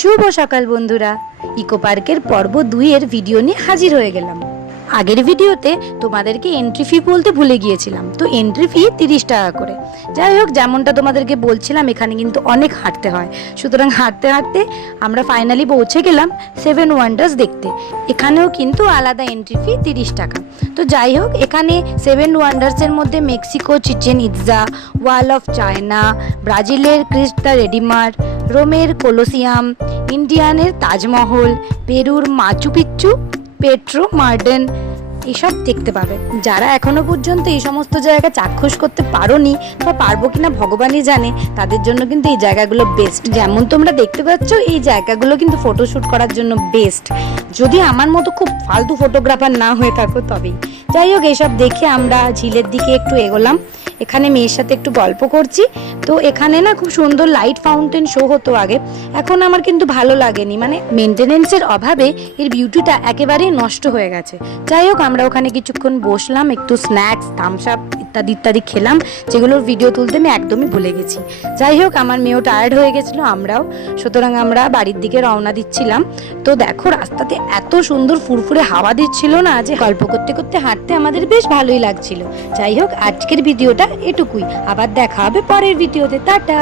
শুভ সকাল বন্ধুরা, ইকো পার্কের পর্ব 2 এর ভিডিও নিয়ে হাজির হয়ে গেলাম। আগের ভিডিওতে তোমাদেরকে এন্ট্রি ফি বলতে ভুলে গিয়েছিলাম, তো এন্ট্রি ফি 30 টাকা করে। যাই হোক, যেমনটা তোমাদেরকে বলছিলাম, এখানে কিন্তু অনেক হাঁটতে হয়, সুতরাং হাঁটতে হাঁটতে আমরা ফাইনালি পৌঁছে গেলাম 7 ওয়ান্ডার্স দেখতে। এখানেও কিন্তু আলাদা এন্ট্রি ফি 30 টাকা। তো যাই হোক, এখানে 7 ওয়ান্ডার্সের মধ্যে Mexico Chichen Itza, wall of China, ব্রাজিলের ক্রিস্ট দ্য রেডিমার, রোমের কোলোসিয়াম, ইন্ডিয়ানের তাজমহল, পেরুর মাচু পিচ্চু, পেট্রো মার্ডেন এসব দেখতে পাবে। যারা এখনো পর্যন্ত এই সমস্ত জায়গা চাক্ষুষ করতে পারোনি বা পারবো কিনা ভগবানই জানে, তাদের জন্য কিন্তু এই জায়গাগুলো বেস্ট। যেমন তোমরা দেখতে পাচ্ছ, এই জায়গাগুলো কিন্তু ফটোশ্যুট করার জন্য বেস্ট, যদি আমার মতো খুব ফালতু ফটোগ্রাফার না হয়ে থাকো তবেই। যাই হোক, এইসব দেখে আমরা ঝিলের দিকে একটু এগোলাম। এখানে মেয়ের সাথে একটু গল্প করছি। তো এখানে না খুব সুন্দর লাইট ফাউন্টেন শো হতো আগে, এখন আমার কিন্তু ভালো লাগেনি, মানে মেনটেনেন্সের অভাবে এর বিউটিটা একেবারেই নষ্ট হয়ে গেছে। যাই হোক, আমরা ওখানে কিছুক্ষণ বসলাম, একটু স্ন্যাক্স, থামস আপ ইত্যাদি ইত্যাদি খেলাম, যেগুলোর ভিডিও তুলতে আমি একদমই ভুলে গেছি। যাই হোক, আমার মেয়েও টায়ার্ড হয়ে গেছিলো, আমরাও, সুতরাং আমরা বাড়ির দিকে রওনা দিচ্ছিলাম। তো দেখো, রাস্তাতে এত সুন্দর ফুরফুরে হাওয়া দিচ্ছিল না, যে গল্প করতে করতে হাঁটতে আমাদের বেশ ভালোই লাগছিল। যাই হোক, আজকের ভিডিওটা এটুকুই, আবার দেখা হবে পরের ভিডিওতে। টাটা।